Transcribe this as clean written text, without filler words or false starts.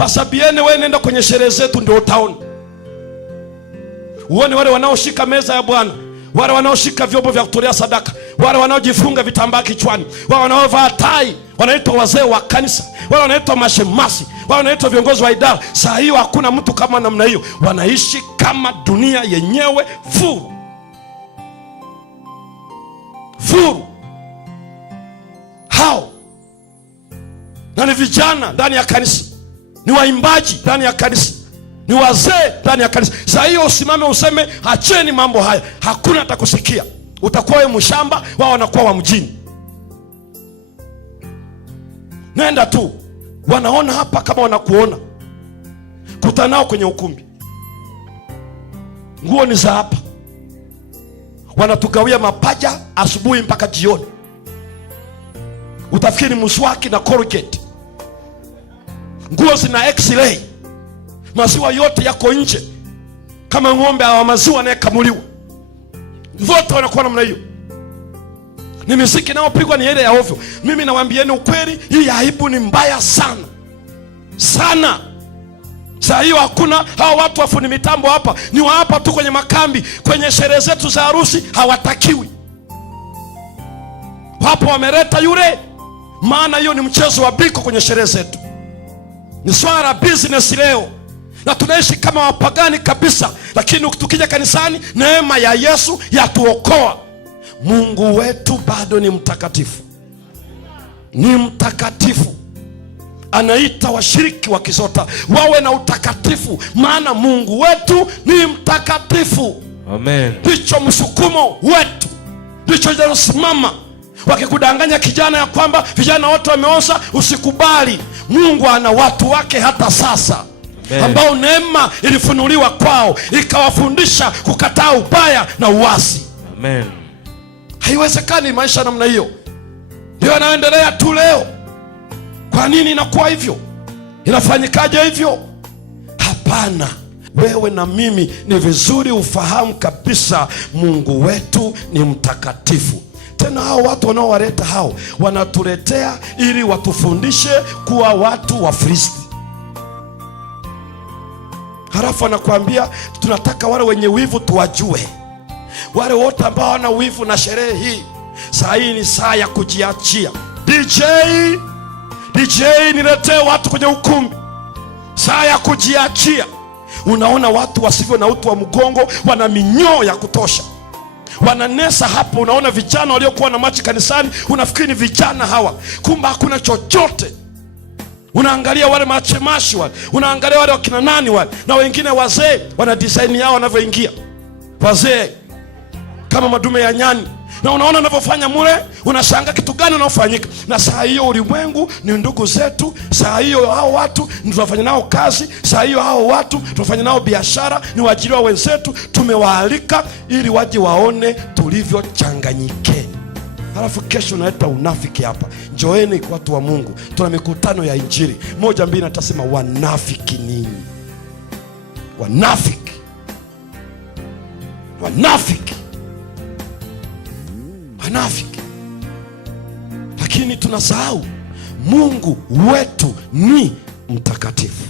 Pasabiene, wewe nenda kwenye sherehe zetu ndio utaona. Uone wale wanaoshika meza ya Bwana, wale wanaoshika vyombo vya kutolea sadaka, wale wanaojifunga vitambaa kichwani, wale wanaovaa tai, wanaitwa wazee wa kanisa, wale wanaitwa mashemasi, wale wanaitwa viongozi wa idara. Saa hiyo hakuna mtu kama namna hiyo. Wanaishi kama dunia yenyewe furu. Hao na ni vijana ndani ya kanisa, ni waimbaji ndani ya kanisa, ni wazee ndani ya kanisa. Saa hiyo usimame useme acheni mambo haya, hakuna atakusikia. Utakuwa wewe mshamba, wao wanakuwa wa mjini. Nenda tu, wanaona hapa kama wanakuona. Kutana nao kwenye ukumbi, nguo ni za hapa, wanatugawia mapaja asubuhi mpaka jioni. Utafikiri mswaki na Colgate. Nguo zina X-ray, maziwa yote yako nje kama ng'ombe wa maziwa anayekamuliwa. Wote wanakuwa namna hiyo. Ni muziki nao pigwa ni ile ya ovyo. Mimi nawaambieni ukweli, hii aibu ni mbaya sana sana. Saa hiyo hakuna hao watu wafundi mitambo hapa, ni wa hapa tu kwenye makambi, kwenye sherehe zetu za harusi hawatakiwi. Hapo wameleta yule, maana hiyo ni mchezo wa biko kwenye sherehe zetu. Ni swala la business leo, na tunaishi kama wapagani kabisa. Lakini tukija kanisani, neema ya Yesu yatuokoa. Mungu wetu bado ni mtakatifu, ni mtakatifu. Anaita washiriki wa Kizota wawe na utakatifu, maana Mungu wetu ni mtakatifu. Amen. Ndicho msukumo wetu, ndicho linalosimama. Wakikudanganya kijana ya kwamba vijana wote wameoza, usikubali. Mungu ana watu wake hata sasa. Amen. Ambao neema ilifunuliwa kwao, ikawafundisha kukataa ubaya na uasi. Amen. Haiwezekani maisha namna hiyo. Ndio yanaendelea tu leo. Kwa nini inakuwa hivyo? Inafanyikaje hivyo? Hapana. Wewe na mimi ni vizuri ufahamu kabisa Mungu wetu ni mtakatifu. Tena hao watu wanaowaleta hao, wanatuletea ili watufundishe kuwa watu wa Filisti. Halafu anakuambia tunataka wale wenye wivu tuwajue. Wale wote ambao hawana wivu na sherehe hii, saa hii ni saa ya kujiachia. DJ niletee watu kwenye ukumbi, saa ya kujiachia. Unaona watu wasivyo na utu wa mgongo, wana minyoo ya kutosha, wananesa hapo. Unaona vijana waliokuwa na machi kanisani, unafikiri ni vijana hawa, kumbe hakuna chochote. Unaangalia wale machemashi wale, unaangalia wale wakina nani wale, na wengine wazee wana design yao wanavyoingia, wazee kama madume ya nyani. Na unaona wanavyofanya mule, unashangaa kitu gani unaofanyika. Na saa hiyo ulimwengu ni ndugu zetu, saa hiyo hao watu ni tunafanya nao kazi, saa hiyo hao watu tunafanya nao biashara, ni waajiriwa wenzetu, tumewaalika ili waje waone tulivyochanganyikeni. Halafu kesho unaleta unafiki hapa. Njoeni watu wa Mungu, tuna mikutano ya Injili 1 2 natasema wanafiki ninyi. Wanafiki. Wanafiki. Wanafiki. Lakini tunasahau Mungu wetu ni mtakatifu.